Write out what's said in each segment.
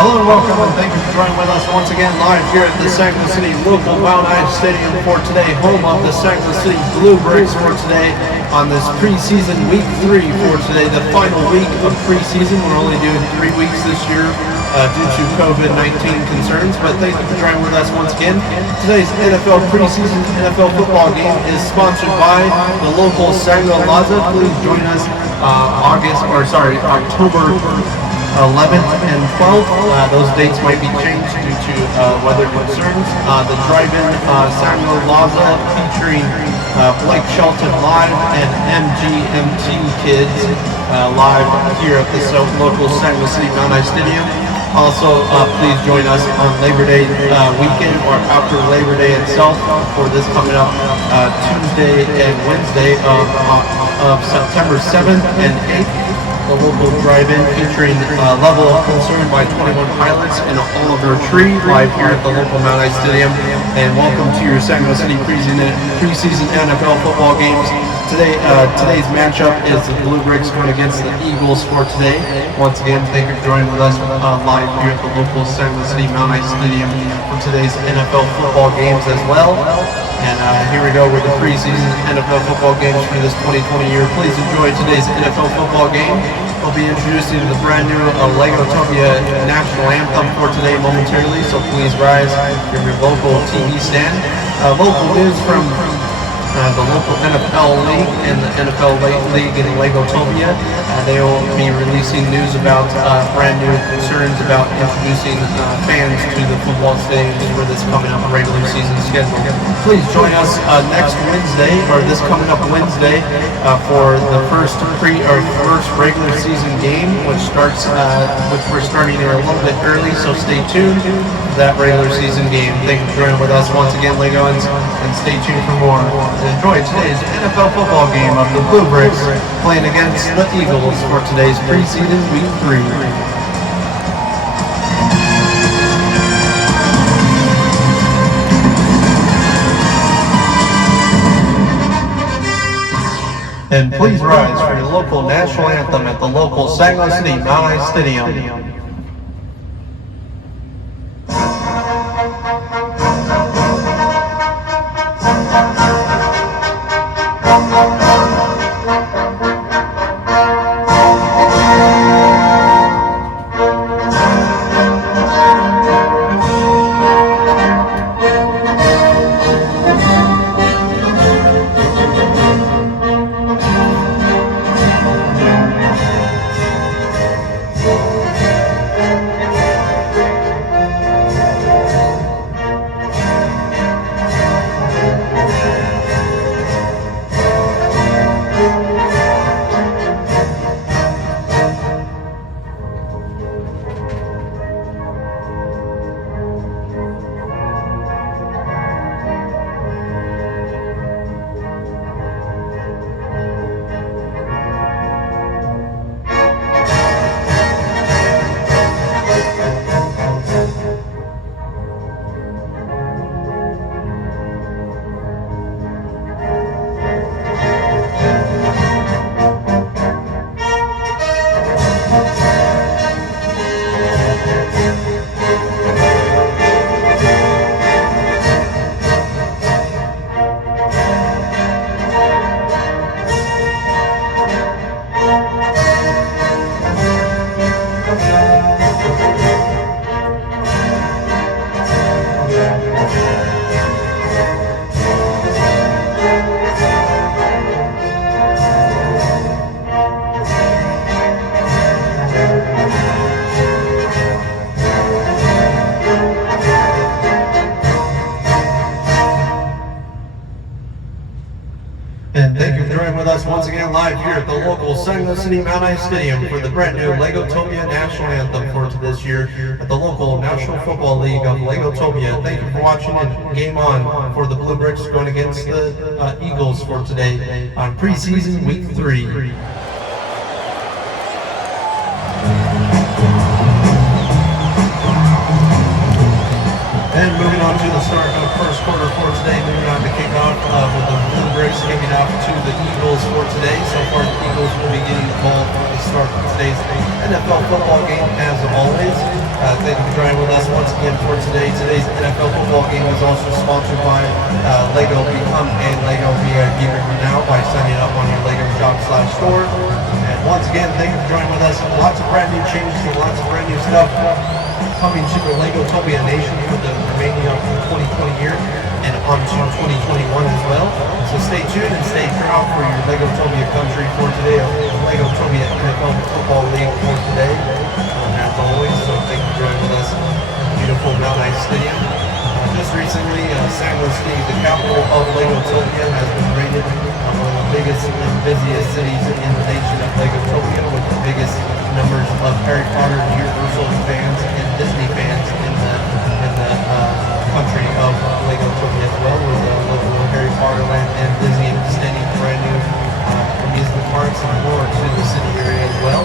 Hello and welcome, and thank you for joining with us once again live here at the Sacramento City local Mount Ida Stadium for today, home of the Sacramento City Bluebricks for today on this preseason week 3 for today, the final week of preseason. We're only doing 3 weeks this year due to COVID-19 concerns, but thank you for joining with us once again. Today's NFL preseason NFL football game is sponsored by the local Sacramento Plaza. Please join us October 11th and 12th. Those dates might be changed due to weather concerns. The drive-in Samuel Laza featuring Blake Shelton live and MGMT Kids live here at the local Sacramento City Mount Ida Stadium. Also, please join us on Labor Day weekend or after Labor Day itself for this coming up Tuesday and Wednesday of September 7th and 8th. The local drive-in featuring Level of Concern by 21 Pilots and Oliver Tree live here at the local Mount Ida Stadium. And welcome to your Sacramento City preseason NFL football games. Today's matchup is the Bluebricks going against the Eagles for today. Once again, thank you for joining with us live here at the local Sacramento City Mount Ida Stadium for today's NFL football games as well. And here we go with the preseason NFL football games for this 2020 year. Please enjoy today's NFL football game. We'll be introducing the brand new Legotopia national anthem for today momentarily, so please rise from your local TV stand. Local news from the local NFL League and the NFL League in Legotopia. They will be releasing news about brand new concerns about introducing fans to the football stadiums for this coming up regular season schedule. Please join us next Wednesday, or this coming up Wednesday, for the first regular season game, which we're starting here a little bit early, so stay tuned to that regular season game. Thank you for joining with us once again, Legoans, and stay tuned for more. Enjoy today's NFL football game of the Bluebricks playing against the Eagles for today's preseason week 3. And please rise for your local national anthem at the local Sacramento City Mount Ida Stadium. And thank you for joining with us once again live here at the local Sacramento City Mount Ida Stadium for the brand new Legotopia national anthem for this year at the local National Football League of Legotopia. Thank you for watching and game on for the Bluebricks going against the Eagles for today on preseason week 3. And moving on to the start of first quarter for today, moving on to kickoff with the Bluebricks Bluebricks giving out to the Eagles for today. So far, the Eagles will be getting the ball for the start of today's NFL football game, as always. Thank you for joining with us once again for today. Today's NFL football game is also sponsored by Lego. Become a Lego VIP member now by signing up on your Lego shop/store. And once again, thank you for joining with us. Lots of brand new changes and lots of brand new stuff coming to the Legotopia Nation for the remaining of the 2020 year and onto 2021 as well. So stay tuned and stay proud for your Legotopia country for today. Legotopia NFL Football League for today, as always. So thank you for joining with us in beautiful Mount Ice Stadium. Just recently, San Luis City, the capital of Legotopia, has been rated one of the biggest and busiest cities in the nation of Legotopia, with the biggest numbers of Harry Potter and Universal fans and Disney fans in the country of Legotopia as well, with local Harry Potter land and Disney extending brand new amusement parks and more to the city area as well.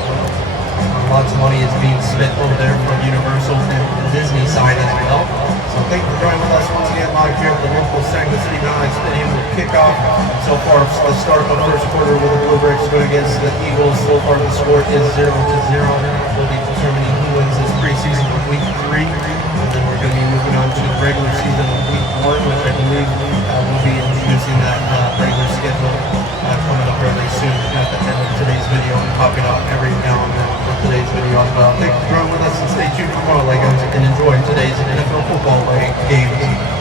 Lots of money is being spent over there from Universal and Disney side as well. So thank you for joining with us once again live here at the local San Luis City Mount Ice Stadium with kickoff. So far, let's start the first quarter with the Bluebricks going against the Eagles. So far, the score is 0-0. We'll be determining who wins this preseason of week 3. And then we're going to be moving on to the regular season of week 1, which I believe we'll be introducing that regular schedule coming up very soon at the end of today's video and popping up every now and then for today's video as well. Thank you for joining with us and stay tuned for more Legos and enjoy today's NFL football games.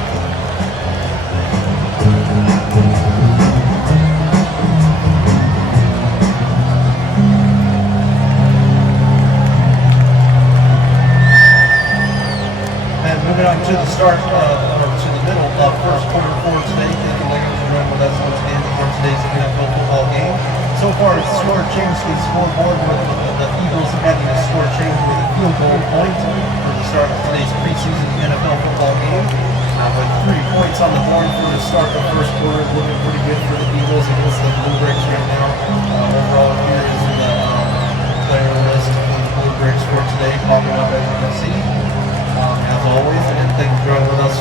Moving on to the start, or to the middle of first quarter for today. Thank you, Legos, for joining with us once again for today's NFL football game. So far, the score changed to the scoreboard with the Eagles having a score change with a field goal point for the start of today's preseason NFL football game. With 3 points on the board for the start of first quarter, looking pretty good for the Eagles against the Bluebricks right now. Overall, here is the player list for the Bluebricks for today, popping up as you can see. As always, and thank you for joining with us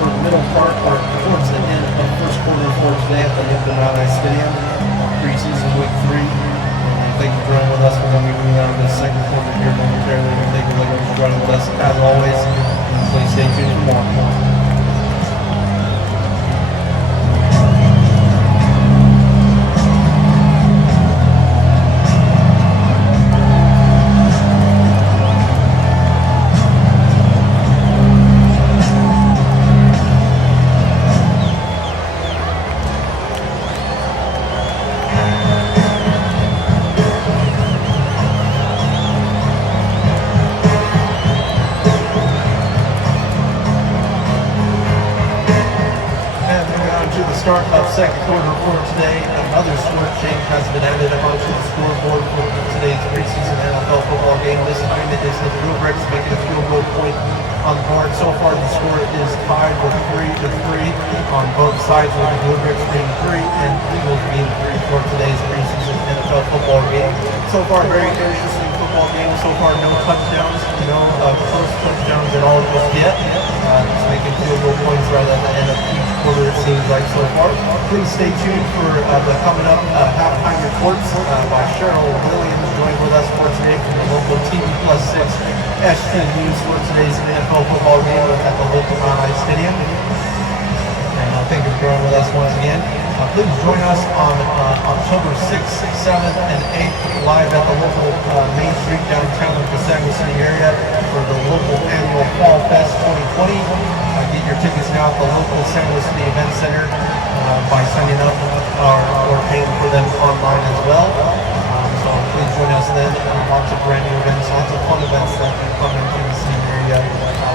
for the middle part or towards the end of first quarter for today at the local Mount Ice Stadium, preseason week 3. And thank you for joining with us. We're going to be moving on to the second quarter here momentarily. And thank you for joining with us as always. And please stay tuned for more. Start of second quarter for today. Another score change has been added onto the scoreboard for today's preseason NFL football game. This time it is the Bluebricks making a field goal point on the board. So far the score is tied with 3-3 on both sides, with the Bluebricks being 3 and Eagles being 3 for today's preseason NFL football game. So far, very interesting football game. So far, no touchdowns, no close touchdowns at all just yet. Just making field goal points right at the end of each quarter, it seems like so far. Please stay tuned for the coming up halftime reports by Cheryl Williams, joined with us for today from the local TV Plus 6 ST News for today's NFL football game at the local Mount Ice Stadium. And thank you for joining with us once again. Please join us on October 6th, 7th, and 8th live at the local Main Street downtown of the San Luis City area for the local annual Fall Fest 2020. Get your tickets now at the local San Luis City Event Center by signing up or paying for them online as well. So please join us then. Lots of brand new events, lots of fun events that can come into the city area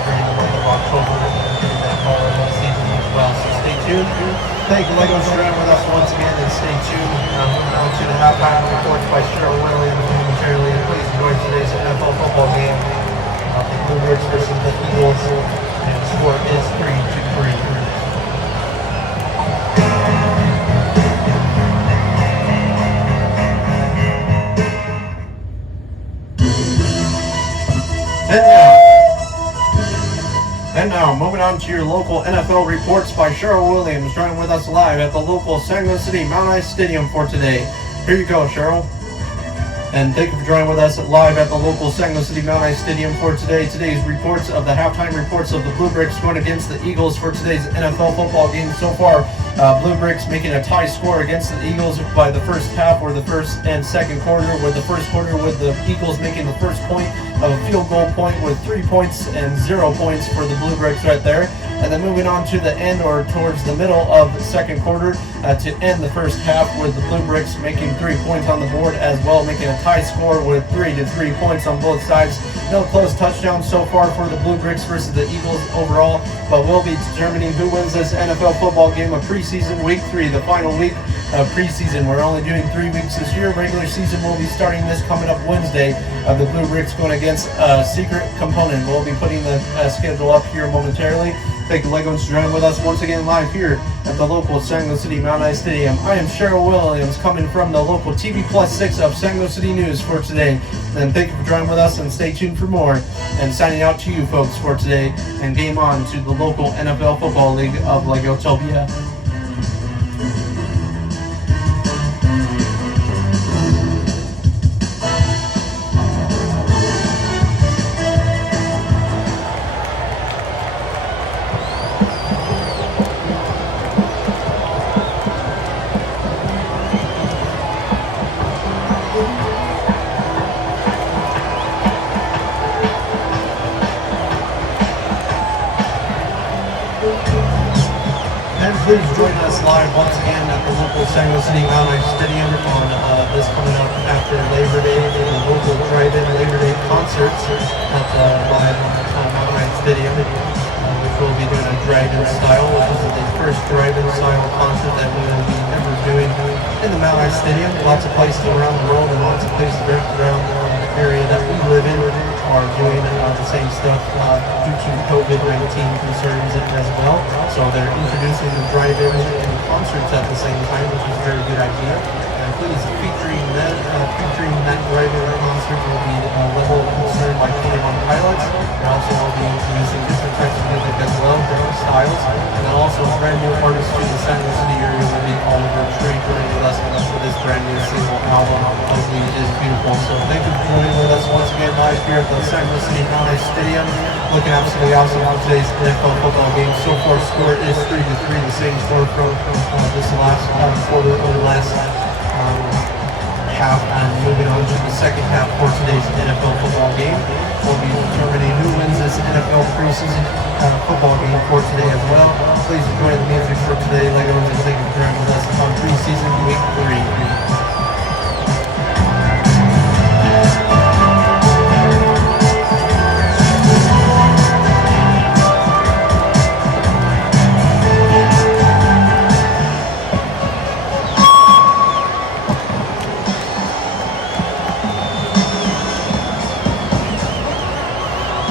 during the month of October during that holiday season as well. So stay tuned. Thank you, Legos, for joining with us once again, and stay tuned. Moving on to the halftime reports by Cheryl Williams momentarily. And please enjoy today's NFL football game. The Bluebricks versus the Eagles. And the score is 3-3. And And now, moving on to your local NFL reports by Cheryl Williams, joining with us live at the local San Luis City Mount Ice Stadium for today. Here you go, Cheryl. And thank you for joining with us live at the local San Luis City Mount Ice Stadium for today. Today's reports of the halftime reports of the Bluebricks going against the Eagles for today's NFL football game. So far, Bluebricks making a tie score against the Eagles by the first half, or the first and second quarter, with the first quarter with the Eagles making the first point of a field goal point with 3 points and 0 points for the Bluebricks right there. And then moving on to the end, or towards the middle of the second quarter, to end the first half with the Bluebricks making 3 points on the board as well, making a tie score with 3 points on both sides. No close touchdowns so far for the Bluebricks versus the Eagles overall, but we'll be determining who wins this NFL football game of preseason week 3, the final week of preseason. We're only doing 3 weeks this year. Regular season will be starting this coming up Wednesday. The Bluebricks going against a secret component. We'll be putting the schedule up here momentarily. Thank you, Legos, for joining with us once again live here at the local San Luis City Mount Ice Stadium. I am Cheryl Williams, coming from the local TV Plus 6 of San Luis City News for today. And thank you for joining with us, and stay tuned for more. And signing out to you folks for today, and game on to the local NFL Football League of Legotopia. Please join us live once again at the local San Luis City Mount Ice Stadium on this coming up after Labor Day, for the local drive-in Labor Day concerts at the live Mount Ice Stadium, which will be doing a drive-in style. This is the first drive-in style concert that we will be ever doing in the Mount Ice Stadium. Lots of places around the world and lots of places around the area that we live in are doing the same stuff due to COVID-19 concerns as well. So they're introducing the drive-in and concerts at the same time, which is a very good idea. And please, featuring that drive-in concert will be level of concern by 21 Pilots. They also will be introducing different types of music as well, different styles. And then also a brand new artist to the San Luis City area will be Oliver Tree joining with us for this brand new single album, Ugly is Beautiful. So thank you for joining with us once again live here at the San Luis City Mount Ice Stadium. Looking absolutely awesome on today's NFL football game. So far, score is 3-3, the same score from this last quarter or last half. And moving on to the second half for today's NFL football game, we'll be determining who wins this NFL preseason football game for today as well. Please enjoy the music for today. Legos, and thank you for joining with us on preseason week 3.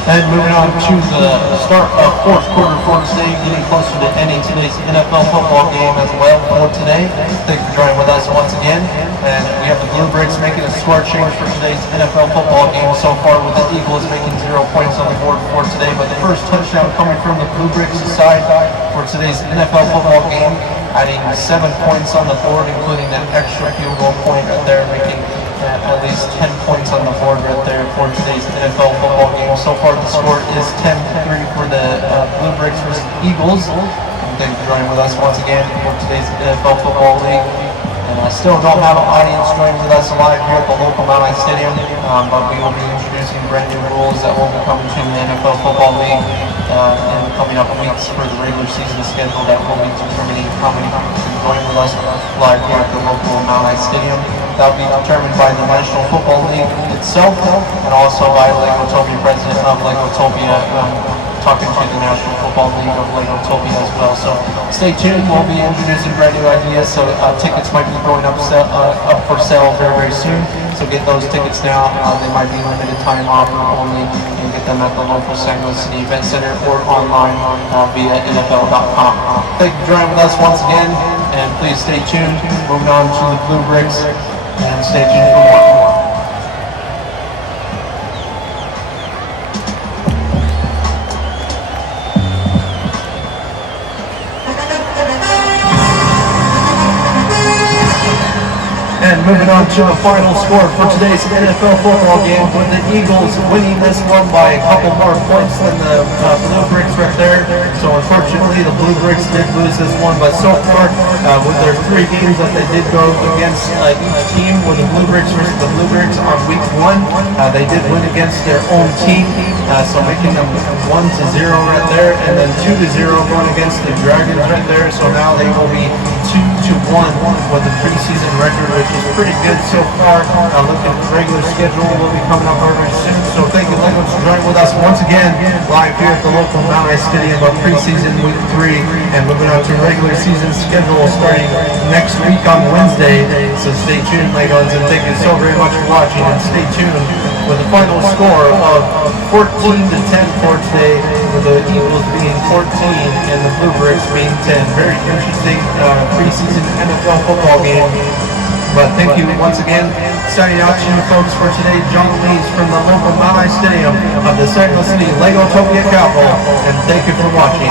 And moving on to the start of fourth quarter for today, getting closer to ending today's NFL football game as well for today. Thank you for joining with us once again. And we have the Bluebricks making a score change for today's NFL football game so far, with the Eagles making 0 points on the board for today. But the first touchdown coming from the Bluebricks side for today's NFL football game, adding 7 points on the board, including that extra field goal point right there, making at least 10 points on the board right there for today's NFL football game. So far the score is 10-3 for the Bluebricks versus Eagles. And thank you for joining with us once again for today's NFL football league. And I still don't have an audience joining with us live here at the local Mount Ice Stadium, but we will be introducing brand new rules that will be coming to the NFL football league in the coming up weeks for the regular season schedule, that will be determining how many people can join with us live here at the local Mount Ice Stadium. That will be determined by the National Football League itself, and also by Legotopia, president of Legotopia, talking to the National Football League of Legotopia as well. So stay tuned. We'll be introducing brand new ideas. So tickets might be going up for sale very, very soon. So get those tickets now. They might be limited time offer only. You can get them at the local San Luis City Event Center or online via NFL.com. Thank you for joining with us once again, and please stay tuned. Moving on to the Bluebricks, and stay tuned for more. moving on to the final score for today's NFL football game, with the Eagles winning this one by a couple more points than the Bluebricks right there. So unfortunately, the Bluebricks did lose this one, but so far, with their 3 games that they did go against each team, with the Bluebricks versus the Bluebricks on week 1, they did win against their own team, so making them 1-0 right there, and then 2-0 going against the Dragons right there. So now they will be 2-1 with the preseason record, which is pretty good so far. Looking at the regular schedule will be coming up very soon. So thank you, Legos, for joining with us once again live here at the local Mount High Stadium of preseason week 3, and moving on to regular season schedule starting next week on Wednesday. So stay tuned, Legos, and thank you so very much for watching. And stay tuned with the final score of 14-10 for today, with the Eagles being 14 and the Bluebricks being 10. Very interesting preseason NFL football game. But thank you once again. Signing out to you folks for today, John Lees from the local Mount High Stadium of the Central City Legotopia capital, and thank you for watching.